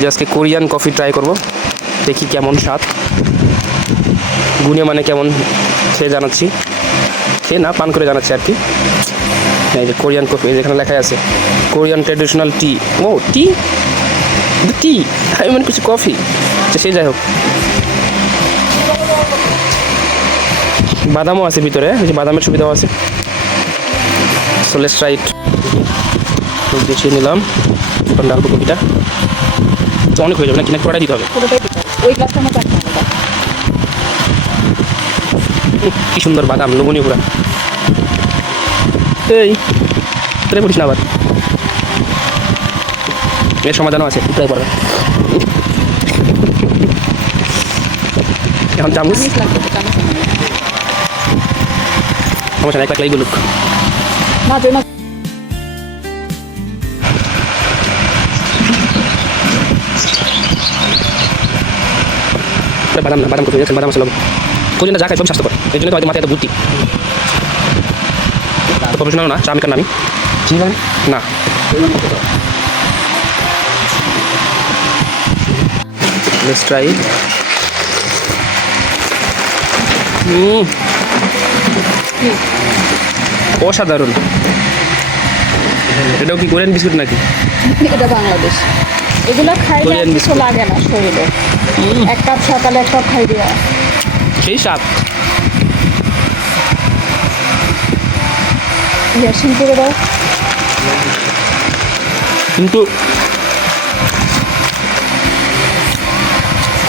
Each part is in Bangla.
যে আজকে কোরিয়ান কফি ট্রাই করব। দেখি কেমন স্বাদ। গুনে মানে কেমন, সে জানাচ্ছি। সে না, পান করে জানাচ্ছি আর কি। এই যে কোরিয়ান কফি, এই যে এখানে লেখা আছে, কোরিয়ান ট্রেডিশনাল টি ও টি টি আমি মনে কিছু কফি আচ্ছা সে যাই হোক। বাদামও আছে ভিতরে, এই যে বাদামের সুবিধাও আছে। সো লেটস ট্রাই ইট দেখিয়ে নিলাম। এখন কপিটা তো অনেক হয়ে যাবে না কিনা পুরোটাই দিতে হবে। ওই একটা কি সুন্দর বাদাম লবণীয় পুরা এই ট্রাই করিস না আবার। এর সমাধানও আছে ট্রাই করবে এখন চামচ। সমস্যা নাই এক লাখ না বাদাম বাদাম কফি বাদাম আছে লবণ কোরিয়ানটা যা খাই সব স্বাস্থ্যকর। এই জন্য তো হয়তো মাথায় এত বুদ্ধি। প্রফেশনাল না চা আমি নামি ঠিক আছে না। Let's try it. অসাধারণ। এটাও কি কোরিয়ান বিস্কুট নাকি? এটা বাংলাদেশ। এগুলো খাইলে কিছু লাগে না শরীরে। এক কাপ সকালে এক কাপ খাই দেওয়া সেই স্বাদ। ইয়াসিন করে দাও। কিন্তু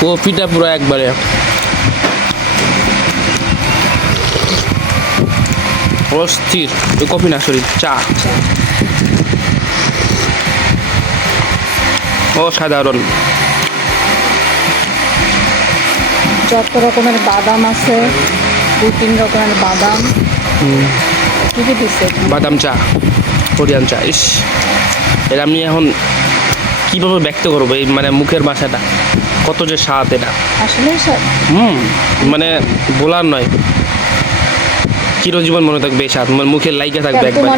কফিটা পুরো একবারে। অস্থির। কফি না সরি চা। অসাধারণ। যত রকমের বাদাম আছে দু তিন রকমের বাদাম। কি কি দিচ্ছে বাদাম চা কোরিয়ান চা ইস। এটা আমি এখন কীভাবে ব্যক্ত করব এই মানে মুখের ভাষাটা? কত যে স্বাদ এটা। আসলে হুম মানে বলার নয়। চিরজীবন মনে থাকবে এই স্বাদ মানে মুখের লাইকে থাকবে একবার।